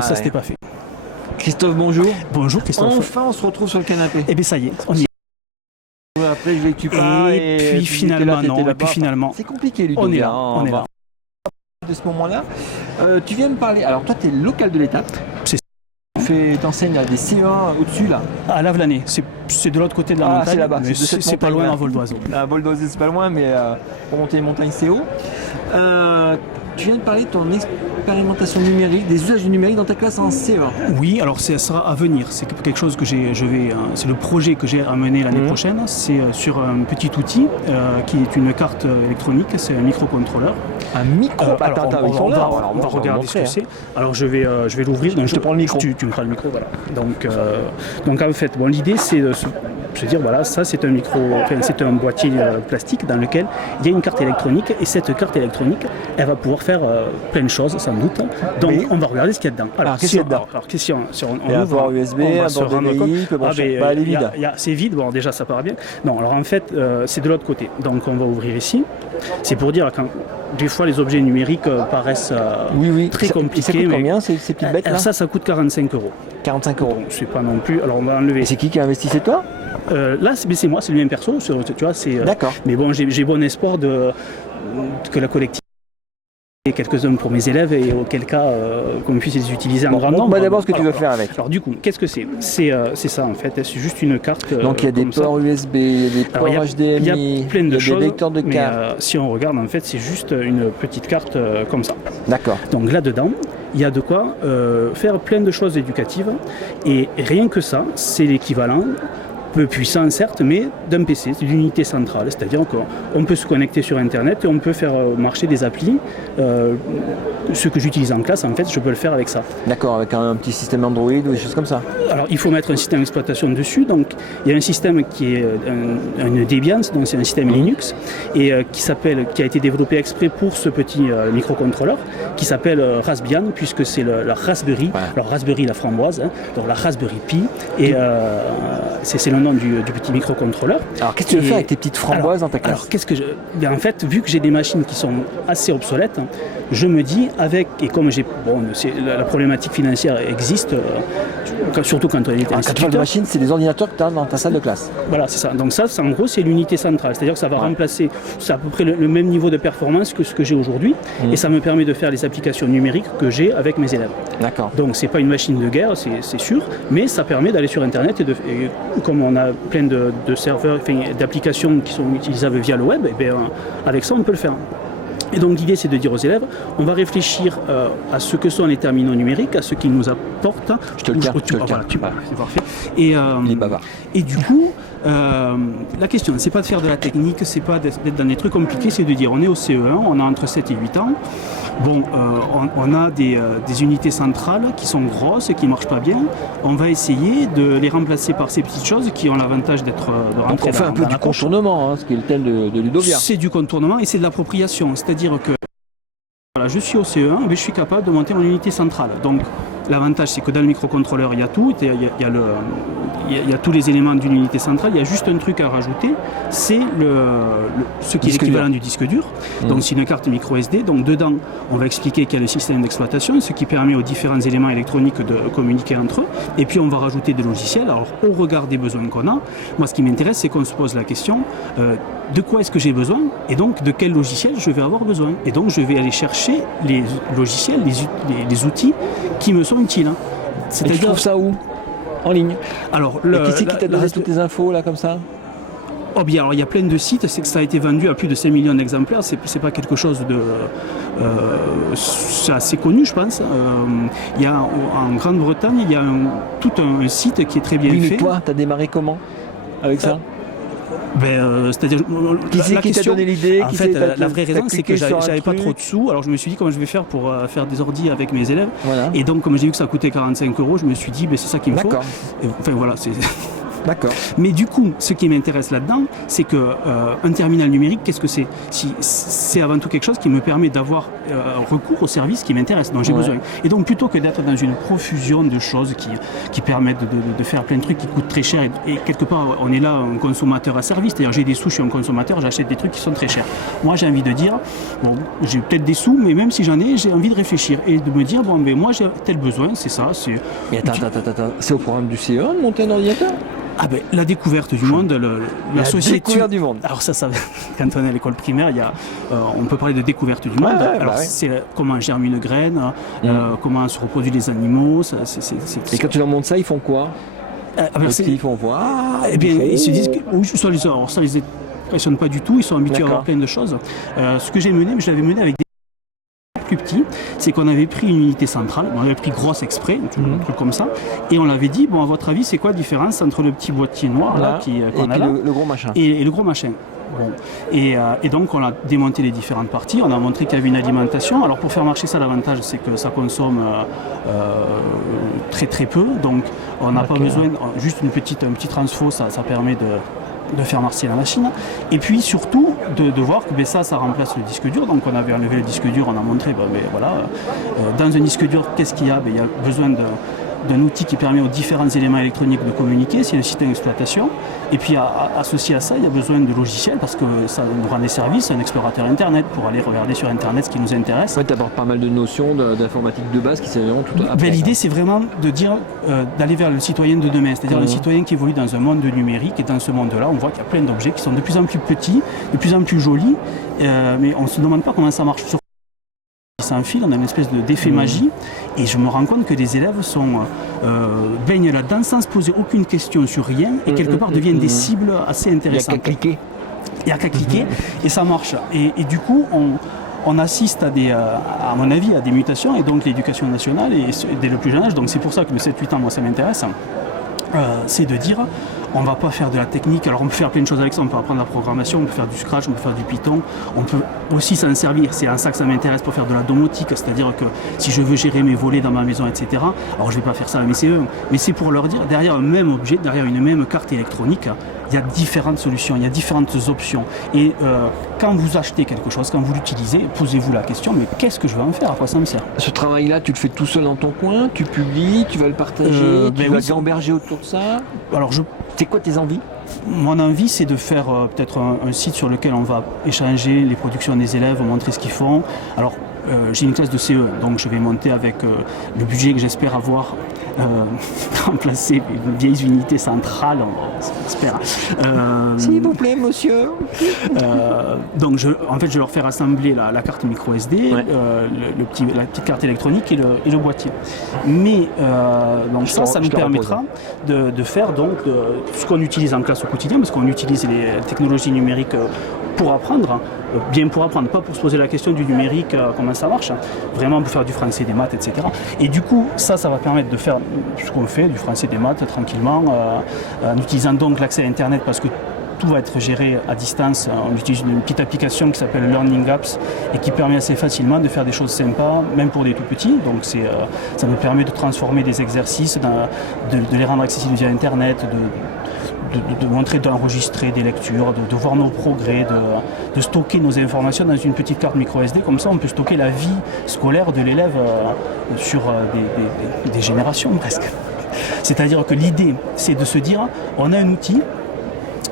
ça s'était pas fait. Christophe, bonjour. Bonjour Christophe. Enfin, on se retrouve sur le canapé. Eh bien ça y est, on y est. Après, je vais que tu parles. Et puis finalement, non. Et puis finalement, c'est compliqué, Ludo. on est là. On est là. De ce moment-là, tu viens me parler. Alors, toi, tu es local de l'étape. C'est ça. Tu enseignes à des CE1 au-dessus, là. À Lavelanet. C'est de l'autre côté de la montagne. C'est là-bas. C'est pas loin à vol d'oiseau. À vol d'oiseau, c'est pas loin, mais pour monter les montagnes, c'est haut. Tu viens de parler de ton expérimentation numérique, des usages du numérique dans ta classe en CE1. Oui, alors ça sera à venir. C'est quelque chose que c'est le projet que j'ai à mener l'année prochaine. C'est sur un petit outil qui est une carte électronique, c'est un microcontrôleur. Un micro. On va regarder ce que c'est. Alors je vais l'ouvrir. Je te prends le micro. Tu me prends le micro, voilà. Donc en fait, l'idée c'est de se dire voilà, ça c'est un micro, c'est un boîtier plastique dans lequel il y a une carte électronique et cette carte électronique, elle va pouvoir faire plein de choses sans doute. Donc oui. On va regarder ce qu'il y a dedans. Alors qu'est-ce qu'il y a dedans? Alors si on ouvre un port USB, un port DVI, elle est vide. C'est vide, bon déjà ça part bien. Non, alors en fait c'est de l'autre côté. Donc on va ouvrir ici. C'est pour dire quand des fois les objets numériques paraissent très compliqués. Ça coûte combien ces petites bêtes là? Ça coûte 45 €. 45 €. Donc, c'est pas non plus. Alors on va enlever. C'est qui a investi? C'est toi? Là c'est moi, c'est le même perso. Tu vois, c'est. D'accord. Mais bon, j'ai bon espoir que la collectivité et quelques-uns pour mes élèves et auquel cas qu'on puisse les utiliser en grand nombre. Moi d'abord ce que tu veux faire avec. Alors du coup, qu'est-ce que c'est? C'est ça en fait, c'est juste une carte. Donc il y a des ports USB, il y a des ports HDMI, il y a plein de choses, des lecteurs de cartes. Mais si on regarde en fait, c'est juste une petite carte comme ça. D'accord. Donc là-dedans, il y a de quoi faire plein de choses éducatives et rien que ça, c'est l'équivalent peu puissant certes, mais d'un PC, c'est une unité centrale, c'est-à-dire qu'on peut se connecter sur Internet et on peut faire marcher des applis. Ce que j'utilise en classe, en fait, je peux le faire avec ça. D'accord, avec un petit système Android ou des choses comme ça. Alors, il faut mettre un système d'exploitation dessus. Donc, il y a un système qui est une Debian, donc c'est un système Linux, et qui a été développé exprès pour ce petit microcontrôleur, qui s'appelle Raspbian, puisque c'est la Raspberry. Ouais. Alors, Raspberry, la framboise, donc la Raspberry Pi, et c'est le nom du petit microcontrôleur. Alors, qu'est-ce que tu veux faire avec tes petites framboises dans ta classe? Alors, en fait, vu que j'ai des machines qui sont assez obsolètes, je me dis, la problématique financière existe, surtout quand on est instituteur. Quand tu parles de machines, c'est des ordinateurs que tu as dans ta salle de classe. Voilà, c'est ça. Donc ça, en gros, c'est l'unité centrale. C'est-à-dire que ça va remplacer, c'est à peu près le même niveau de performance que ce que j'ai aujourd'hui, et ça me permet de faire les applications numériques que j'ai avec mes élèves. D'accord. Donc c'est pas une machine de guerre, c'est sûr, mais ça permet d'aller sur Internet et comme on a plein de serveurs, d'applications qui sont utilisables via le web, et bien, avec ça, on peut le faire. Et donc l'idée c'est de dire aux élèves, on va réfléchir à ce que sont les terminaux numériques, à ce qu'ils nous apportent. Je te le tiens. C'est parfait. Et du coup, la question, c'est pas de faire de la technique, c'est pas d'être dans des trucs compliqués, c'est de dire on est au CE1, on a entre 7 et 8 ans. Bon, on a des unités centrales qui sont grosses et qui ne marchent pas bien. On va essayer de les remplacer par ces petites choses qui ont l'avantage de rentrer donc on fait un peu du contournement, ce qui est le tel de Ludovia. C'est du contournement et c'est de l'appropriation. C'est-à-dire que voilà, je suis au CE1, mais je suis capable de monter mon unité centrale. Donc l'avantage, c'est que dans le microcontrôleur, il y a tout. Il y a tous les éléments d'une unité centrale. Il y a juste un truc à rajouter, c'est ce qui est l'équivalent du disque dur. Donc c'est une carte micro SD. Donc dedans, on va expliquer qu'il y a le système d'exploitation, ce qui permet aux différents éléments électroniques de communiquer entre eux. Et puis on va rajouter des logiciels. Alors au regard des besoins qu'on a, moi ce qui m'intéresse, c'est qu'on se pose la question de quoi est-ce que j'ai besoin et donc de quel logiciel je vais avoir besoin. Et donc je vais aller chercher les logiciels, les outils qui me sont utiles. Et tu trouves ça où? En ligne. Alors, qui c'est qui t'a donné toutes tes infos là comme ça? Oh bien, alors il y a plein de sites, c'est que ça a été vendu à plus de 5 millions d'exemplaires, c'est pas quelque chose de... c'est assez connu, je pense. Il y a, en Grande-Bretagne, il y a tout un site qui est très bien fait. Mais toi, t'as démarré comment avec ça? C'est-à-dire, qui t'a donné l'idée? En fait, la vraie raison, c'est que j'avais pas trop de sous. Alors je me suis dit comment je vais faire pour faire des ordis avec mes élèves. Voilà. Et donc, comme j'ai vu que ça coûtait 45 €, je me suis dit, c'est ça qu'il me faut. D'accord. Enfin voilà, D'accord. Mais du coup, ce qui m'intéresse là-dedans, c'est que un terminal numérique, qu'est-ce que c'est? C'est avant tout quelque chose qui me permet d'avoir recours aux services qui m'intéressent, dont j'ai besoin. Et donc, plutôt que d'être dans une profusion de choses qui permettent de faire plein de trucs qui coûtent très cher, et quelque part, on est là un consommateur à service, c'est-à-dire j'ai des sous, je suis un consommateur, j'achète des trucs qui sont très chers. Moi, j'ai envie de dire, bon, j'ai peut-être des sous, mais même si j'en ai, j'ai envie de réfléchir et de me dire, bon, ben moi, j'ai tel besoin, c'est ça. Mais attends, c'est au programme du CE1 de monter un ordinateur? Ah ben, la découverte du monde, la société. Découverte du monde. Alors ça quand on est à l'école primaire, on peut parler de découverte du monde. Alors c'est comment germe une graine, comment se reproduisent les animaux. Et quand tu leur montres ça, ils font quoi? Ils font voir. Eh bien, ils se disent que ça les impressionne pas du tout. Ils sont habitués à voir plein de choses. Ce que j'ai mené, je l'avais mené avec des plus petits, c'est qu'on avait pris une unité centrale, on avait pris grosse exprès, un truc comme ça, et on l'avait dit, bon, à votre avis, c'est quoi la différence entre le petit boîtier noir là, qu'on a là, le gros machin et le gros machin. Bon. Et donc on a démonté les différentes parties, on a montré qu'il y avait une alimentation. Alors pour faire marcher ça, l'avantage c'est que ça consomme très très peu, donc on n'a pas besoin, juste un petit transfo, ça permet de faire marcher la machine, et puis surtout de voir que ça remplace le disque dur. Donc on avait enlevé le disque dur, on a montré, dans un disque dur, qu'est-ce qu'il y a? Il y a besoin d'un outil qui permet aux différents éléments électroniques de communiquer, c'est le système d'exploitation. Et puis associé à ça, il y a besoin de logiciels parce que ça nous rend des services, un explorateur Internet pour aller regarder sur Internet ce qui nous intéresse. Ouais, tu apportes pas mal de notions d'informatique de base qui serviront tout à l'heure. L'idée, c'est vraiment de dire, d'aller vers le citoyen de demain, c'est-à-dire le citoyen qui évolue dans un monde numérique. Et dans ce monde-là, on voit qu'il y a plein d'objets qui sont de plus en plus petits, de plus en plus jolis, mais on ne se demande pas comment ça marche. Un fil, on a une espèce d'effet magie, et je me rends compte que les élèves baignent là-dedans sans se poser aucune question sur rien, et quelque part deviennent des cibles assez intéressantes. Il n'y a qu'à cliquer, et ça marche. Et du coup, on assiste à mon avis, à des mutations, et donc l'éducation nationale, et dès le plus jeune âge, donc c'est pour ça que le 7-8 ans, moi, ça m'intéresse, c'est de dire, on ne va pas faire de la technique. Alors on peut faire plein de choses avec ça, on peut apprendre la programmation, on peut faire du Scratch, on peut faire du Python, on peut aussi s'en servir, c'est en ça que ça m'intéresse pour faire de la domotique, c'est-à-dire que si je veux gérer mes volets dans ma maison, etc., alors je ne vais pas faire ça à mes CE1, mais c'est pour leur dire, derrière un même objet, derrière une même carte électronique, il y a différentes solutions, il y a différentes options. Et quand vous achetez quelque chose, quand vous l'utilisez, posez-vous la question, mais qu'est-ce que je vais en faire? À quoi ça me sert? Ce travail-là, tu le fais tout seul dans ton coin, tu publies, tu vas le partager, tu vas gamberger autour de ça? Alors, c'est quoi tes envies? Mon envie, c'est de faire peut-être un site sur lequel on va échanger les productions des élèves, montrer ce qu'ils font. Alors, j'ai une classe de CE, donc je vais monter avec le budget que j'espère avoir remplacer une vieille unité centrale, on espère. S'il vous plaît, monsieur. Donc, je vais leur faire assembler la carte micro SD, la petite carte électronique et le boîtier. Mais donc ça nous permettra de faire ce qu'on utilise en classe au quotidien, parce qu'on utilise les technologies numériques pour apprendre, bien pour apprendre, pas pour se poser la question du numérique, comment ça marche, vraiment pour faire du français, des maths, etc. Et du coup, ça va permettre de faire ce qu'on fait, du français, des maths, tranquillement, en utilisant donc l'accès à Internet, parce que tout va être géré à distance. On utilise une petite application qui s'appelle Learning Apps et qui permet assez facilement de faire des choses sympas, même pour des tout petits. Donc ça me permet de transformer des exercices, de les rendre accessibles via Internet, de montrer, d'enregistrer des lectures, de voir nos progrès, de stocker nos informations dans une petite carte micro SD. Comme ça, on peut stocker la vie scolaire de l'élève sur des générations presque. C'est-à-dire que l'idée, c'est de se dire, on a un outil,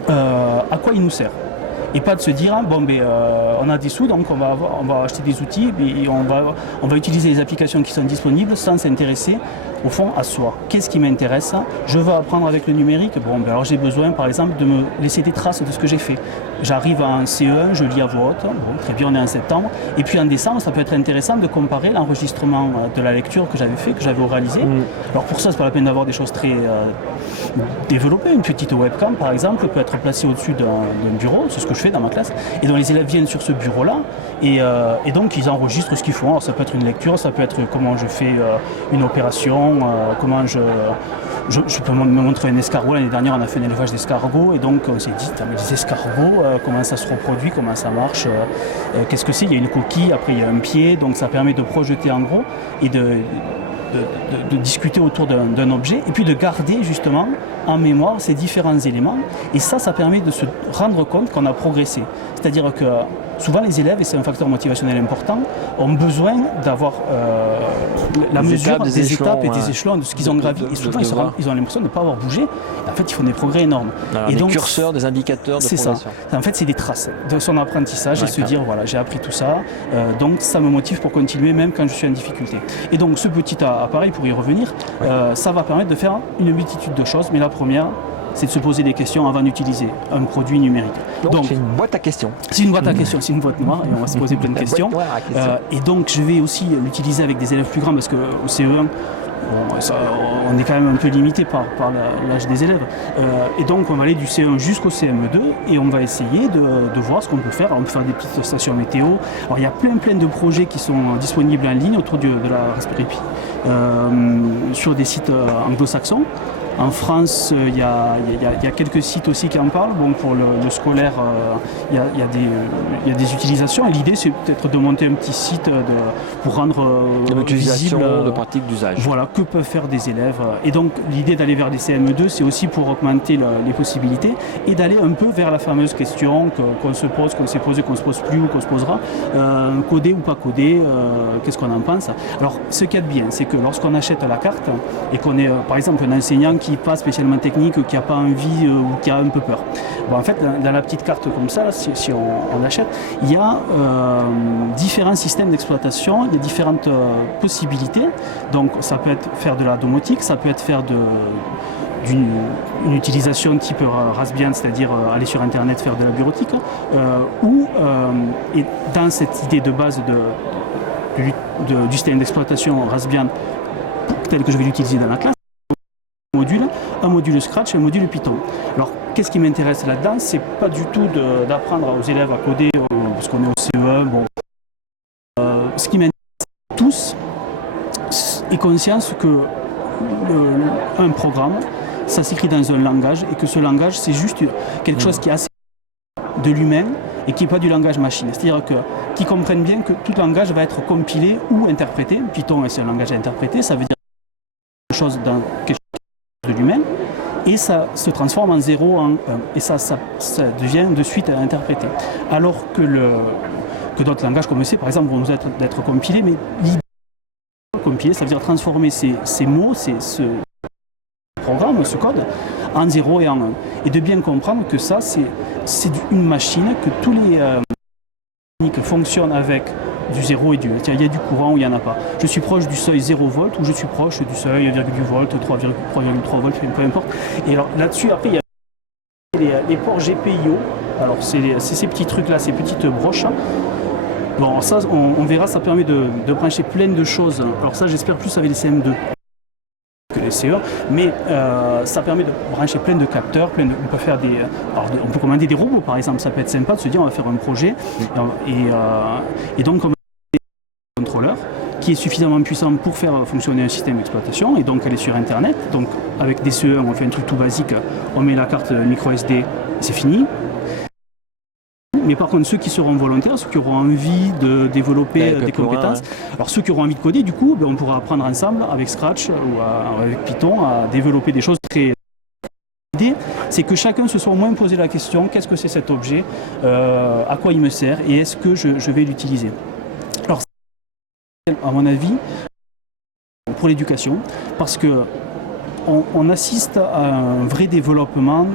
à quoi il nous sert? Et pas de se dire, on a des sous, donc on va acheter des outils et on va utiliser les applications qui sont disponibles sans s'intéresser au fond à soi. Qu'est-ce qui m'intéresse? Je veux apprendre avec le numérique. Alors j'ai besoin par exemple de me laisser des traces de ce que j'ai fait. J'arrive en CE1, je lis à voix haute, très bien, on est en septembre, et puis en décembre ça peut être intéressant de comparer l'enregistrement de la lecture que j'avais fait, que j'avais oralisé. Alors pour ça c'est pas la peine d'avoir des choses très développées. Une petite webcam par exemple peut être placée au-dessus d'un bureau, c'est ce que je fais dans ma classe, et donc les élèves viennent sur ce bureau-là et donc ils enregistrent ce qu'ils font. Alors ça peut être une lecture, ça peut être comment je fais une opération, comment je peux me montrer un escargot. L'année dernière on a fait un élevage d'escargots et donc on s'est dit, les escargots, comment ça se reproduit, comment ça marche, qu'est-ce que c'est? Il y a une coquille, après il y a un pied, donc ça permet de projeter en gros et de discuter autour d'un objet et puis de garder justement en mémoire ces différents éléments. Et ça permet de se rendre compte qu'on a progressé. C'est-à-dire que souvent les élèves, et c'est un facteur motivationnel important, ont besoin d'avoir la mesure des étapes et des échelons de ce qu'ils ont gravi. Et souvent ils ont l'impression de ne pas avoir bougé. En fait, ils font des progrès énormes. Alors, et des donc, curseurs, des indicateurs de progression. C'est ça. En fait, c'est des traces de son apprentissage et se dire, voilà, j'ai appris tout ça, donc ça me motive pour continuer même quand je suis en difficulté. Et donc ce petit appareil, pour y revenir, ça va permettre de faire une multitude de choses, mais la première, c'est de se poser des questions avant d'utiliser un produit numérique. Donc c'est une boîte à questions. C'est une boîte à questions, c'est une boîte noire et on va se poser plein de questions. Et donc je vais aussi l'utiliser avec des élèves plus grands parce qu'au CE1, on est quand même un peu limité par l'âge des élèves. Et donc on va aller du CE1 jusqu'au CM2 et on va essayer de voir ce qu'on peut faire. Alors, on peut faire des petites stations météo. Alors il y a plein de projets qui sont disponibles en ligne autour de la Raspberry Pi sur des sites anglo-saxons. En France, il y a quelques sites aussi qui en parlent. Bon, pour le scolaire, il y a des utilisations. Et l'idée, c'est peut-être de monter un petit site pour rendre visible de pratiques d'usage. Voilà, que peuvent faire des élèves. Et donc, l'idée d'aller vers des CM2, c'est aussi pour augmenter les possibilités et d'aller un peu vers la fameuse question qu'on se pose, qu'on s'est posée, qu'on se pose plus ou qu'on se posera. Coder ou pas coder, qu'est-ce qu'on en pense? Alors, ce qu'il y a de bien, c'est que lorsqu'on achète la carte et qu'on est, par exemple, un enseignant qui n'est pas spécialement technique, qui n'a pas envie ou qui a un peu peur. Bon, en fait, dans la petite carte comme ça, si on achète, il y a différents systèmes d'exploitation, il y a différentes possibilités. Donc ça peut être faire de la domotique, ça peut être faire d'une utilisation type Raspbian, c'est-à-dire aller sur Internet faire de la bureautique, et dans cette idée de base du système d'exploitation Raspbian tel que je vais l'utiliser dans la classe, un module Scratch et un module Python. Alors, qu'est-ce qui m'intéresse là-dedans? C'est pas du tout d'apprendre aux élèves à coder, parce qu'on est au CE1. Bon. Ce qui m'intéresse tous est conscience que un programme, ça s'écrit dans un langage et que ce langage, c'est juste quelque chose qui est assez de l'humain et qui n'est pas du langage machine. C'est-à-dire qu'ils comprennent bien que tout langage va être compilé ou interprété. Python, c'est un langage à interpréter, ça veut dire quelque chose dans quelque chose de l'humain. Et ça se transforme en 0 en 1. Et ça devient de suite à interpréter. Alors que d'autres langages comme C, par exemple, vont nous être compilés, mais l'idée de compiler, ça veut dire transformer ces mots, ce programme, ce code, en 0 et en 1. Et de bien comprendre que ça, c'est une machine, que tous les techniques fonctionnent avec du 0 et du 1. Il y a du courant ou il n'y en a pas. Je suis proche du seuil 0 volt ou je suis proche du seuil 1,8 volt, 3,3 volts, peu importe. Et alors là-dessus, après, il y a les ports GPIO. Alors c'est ces petits trucs-là, ces petites broches. Bon, ça, on verra, ça permet de brancher plein de choses. Alors ça, j'espère plus avec les CM2 que les CE1, mais ça permet de brancher plein de capteurs, on peut faire on peut commander des robots par exemple, ça peut être sympa de se dire on va faire un projet et donc comme un contrôleur qui est suffisamment puissant pour faire fonctionner un système d'exploitation et donc aller sur internet, donc avec des CE1 on fait un truc tout basique, on met la carte micro SD, c'est fini. Mais par contre, ceux qui seront volontaires, ceux qui auront envie de développer des compétences, alors ceux qui auront envie de coder, du coup, on pourra apprendre ensemble avec Scratch ou avec Python à développer des choses très... L'idée, c'est que chacun se soit au moins posé la question, qu'est-ce que c'est cet objet, à quoi il me sert et est-ce que je vais l'utiliser. Alors, à mon avis, pour l'éducation, parce qu'on assiste à un vrai développement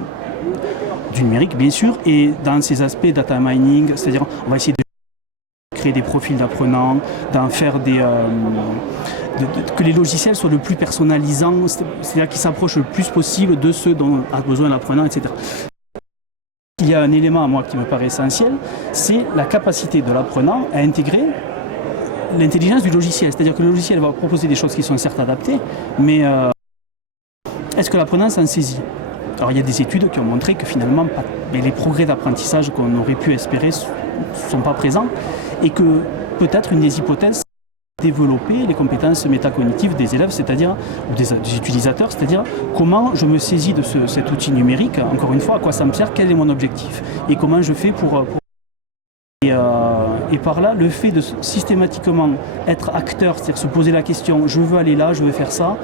du numérique bien sûr, et dans ces aspects data mining, c'est-à-dire on va essayer de créer des profils d'apprenants, d'en faire que les logiciels soient le plus personnalisants, c'est-à-dire qu'ils s'approchent le plus possible de ceux dont a besoin l'apprenant, etc. Il y a un élément à moi qui me paraît essentiel, c'est la capacité de l'apprenant à intégrer l'intelligence du logiciel, c'est-à-dire que le logiciel va proposer des choses qui sont certes adaptées, mais est-ce que l'apprenant s'en saisit ? Alors il y a des études qui ont montré que finalement les progrès d'apprentissage qu'on aurait pu espérer ne sont pas présents et que peut-être une des hypothèses c'est développer les compétences métacognitives des élèves, c'est-à-dire ou des utilisateurs, c'est-à-dire comment je me saisis de cet outil numérique, encore une fois, à quoi ça me sert, quel est mon objectif et comment je fais pour Et par là, le fait de systématiquement être acteur, c'est-à-dire se poser la question, je veux aller là, je veux faire ça,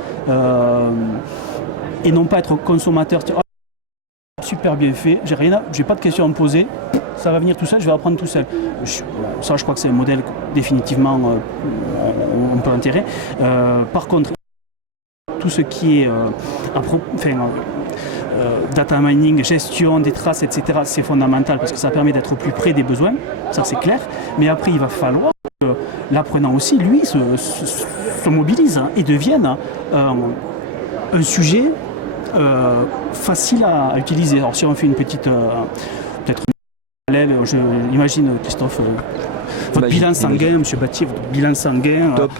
et non pas être consommateur, dire, oh, super bien fait, j'ai pas de questions à me poser, ça va venir tout seul, je vais apprendre tout seul. Ça, je crois que c'est un modèle définitivement on peut enterrer. Par contre, tout ce qui est data mining, gestion des traces, etc., c'est fondamental parce que ça permet d'être au plus près des besoins, ça c'est clair. Mais après, il va falloir que l'apprenant aussi, lui, se mobilise et devienne un sujet facile à utiliser. Alors si on fait une petite, peut-être une parallèle, j'imagine, Christophe, votre bilan sanguin, M. Battier, votre bilan sanguin. Top.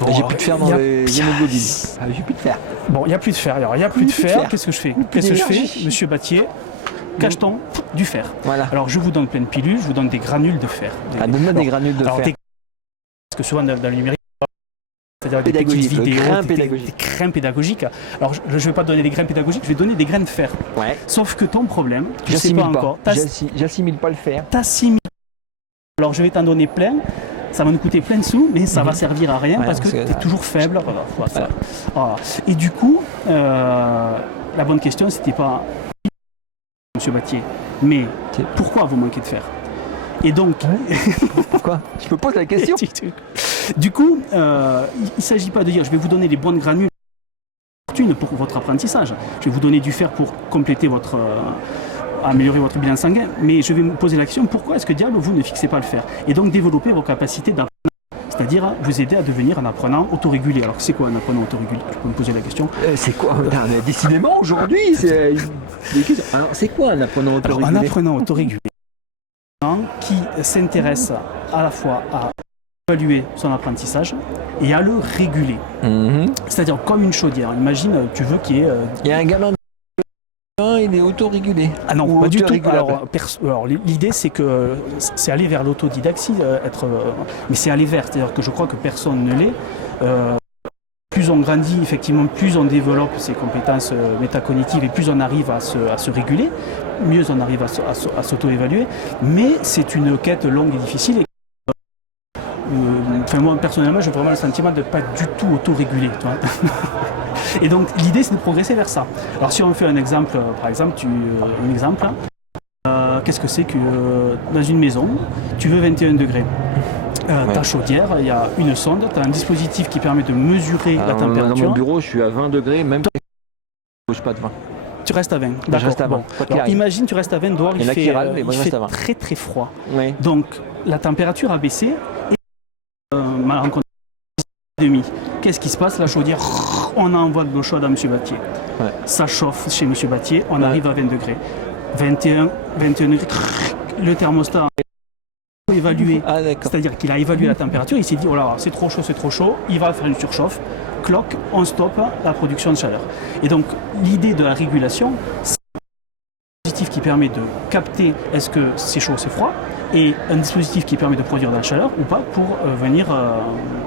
Bon, j'ai plus de fer dans les hémoglobines. J'ai plus de fer. Bon, il n'y a plus de fer. Alors, il n'y a plus de fer. Qu'est-ce que je fais Monsieur Battier, cacheton, du fer. Voilà. Alors, je vous donne plein de pilules, je vous donne des granules de fer. Donne-moi des granules de fer. Parce que souvent, dans le numérique, c'est-à-dire des petites vidéos, des grains pédagogiques. Alors, je ne vais pas donner des grains pédagogiques, je vais donner des grains de fer. Ouais. Sauf que ton problème, je ne sais pas encore. J'assimile pas le fer. T'assimiles. Alors, je vais t'en donner plein. Ça va nous coûter plein de sous, mais ça va servir à rien parce que tu es toujours faible. Voilà. Et du coup, la bonne question, c'était pas Monsieur Battier, mais pourquoi vous manquez de fer? Et donc, pourquoi? Je me pose la question. Du coup, il ne s'agit pas de dire je vais vous donner les bonnes granules pour votre apprentissage. Je vais vous donner du fer pour compléter améliorer votre bilan sanguin, mais je vais me poser la question, pourquoi est-ce que diable vous ne fixez pas le fer? Et donc développer vos capacités d'apprenant, c'est-à-dire vous aider à devenir un apprenant autorégulé. Alors c'est quoi un apprenant autorégulé? Tu peux me poser la question. C'est quoi? Décidément aujourd'hui, alors c'est quoi un apprenant autorégulé? Alors, un apprenant autorégulé qui s'intéresse à la fois à évaluer son apprentissage et à le réguler. C'est-à-dire comme une chaudière. Imagine, tu veux qu'il y ait... Il y a un gamin il est autorégulé. Ah non, pas du tout. Alors l'idée c'est que c'est aller vers l'autodidactie, mais c'est aller vers, c'est-à-dire que je crois que personne ne l'est. Plus on grandit, effectivement, plus on développe ses compétences métacognitives et plus on arrive à se réguler, mieux on arrive à s'auto-évaluer. Mais c'est une quête longue et difficile. Moi personnellement, j'ai vraiment le sentiment de ne pas du tout auto-réguler. Et donc l'idée c'est de progresser vers ça. Alors si on fait un exemple, par exemple, qu'est-ce que c'est que dans une maison, tu veux 21 degrés. Ta chaudière, il y a une sonde, tu as un dispositif qui permet de mesurer la température. Dans mon bureau, je suis à 20 degrés, même si je ne bouge pas de 20. Tu restes à 20. Je reste à 20. Alors, imagine, tu restes à 20 dehors, il fait très très froid. Oui. Donc la température a baissé et mal rencontré demi. Qu'est-ce qui se passe? La chaudière, on envoie de l'eau chaude à M. Battier. Ouais. Ça chauffe chez M. Battier, on arrive à 20 degrés. 21 degrés, le thermostat a évalué, c'est-à-dire qu'il a évalué la température, il s'est dit, oh là, c'est trop chaud, il va faire une surchauffe, cloc, on stoppe la production de chaleur. Et donc, l'idée de la régulation, c'est un dispositif qui permet de capter est-ce que c'est chaud, c'est froid, et un dispositif qui permet de produire de la chaleur ou pas pour venir...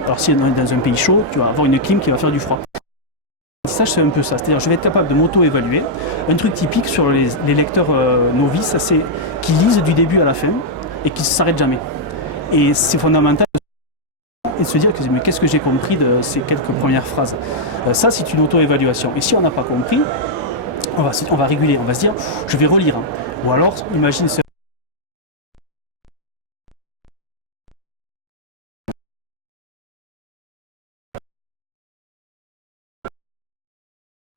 alors si on est dans un pays chaud, tu vas avoir une clim qui va faire du froid. L'apprentissage, c'est un peu ça. C'est-à-dire je vais être capable de m'auto-évaluer. Un truc typique sur les lecteurs novices, c'est qu'ils lisent du début à la fin et qu'ils ne s'arrêtent jamais. Et c'est fondamental de se dire mais qu'est-ce que j'ai compris de ces quelques premières phrases. Ça, c'est une auto-évaluation. Et si on n'a pas compris, on va réguler. On va se dire je vais relire. Ou alors, imagine ce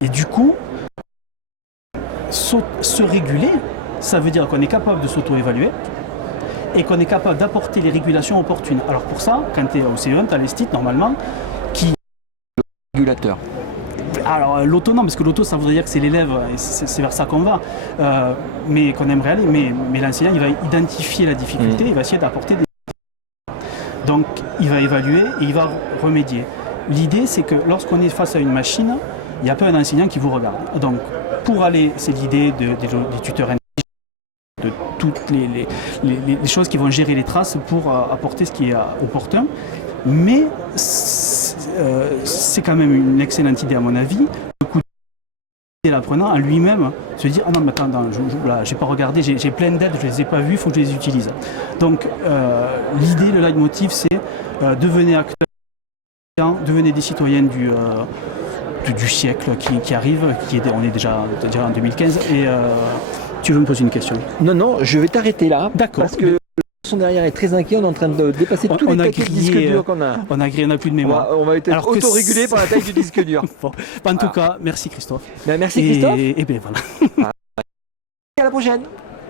Et du coup, se réguler, ça veut dire qu'on est capable de s'auto-évaluer et qu'on est capable d'apporter les régulations opportunes. Alors pour ça, quand tu es au CE1, tu as les STIT normalement qui... Régulateur. Alors l'autonome, parce que l'auto ça voudrait dire que c'est l'élève, et c'est vers ça qu'on va, mais qu'on aimerait aller, mais l'enseignant il va identifier la difficulté, il va essayer d'apporter des... Donc il va évaluer et il va remédier. L'idée c'est que lorsqu'on est face à une machine, il n'y a pas un enseignant qui vous regarde. Donc, pour aller, c'est l'idée des tuteurs intelligents, de toutes les choses qui vont gérer les traces pour apporter ce qui est opportun. Mais c'est quand même une excellente idée à mon avis. l'apprenant à lui-même se dire ah non mais attends, j'ai pas regardé, j'ai plein d'aides, je les ai pas vues, il faut que je les utilise. Donc l'idée, le leitmotiv, c'est devenez acteurs, devenez des citoyens du siècle qui arrive, on est déjà en 2015 et tu veux me poser une question? Non, je vais t'arrêter là. D'accord. Parce que le son derrière est très inquiet, on est en train de dépasser tous les paquets de disques durs qu'on a. On n'a plus de mémoire. On va être autorégulé par la taille du disque dur. Bon. En tout cas, merci Christophe. Merci Christophe. Et bien voilà. À la prochaine.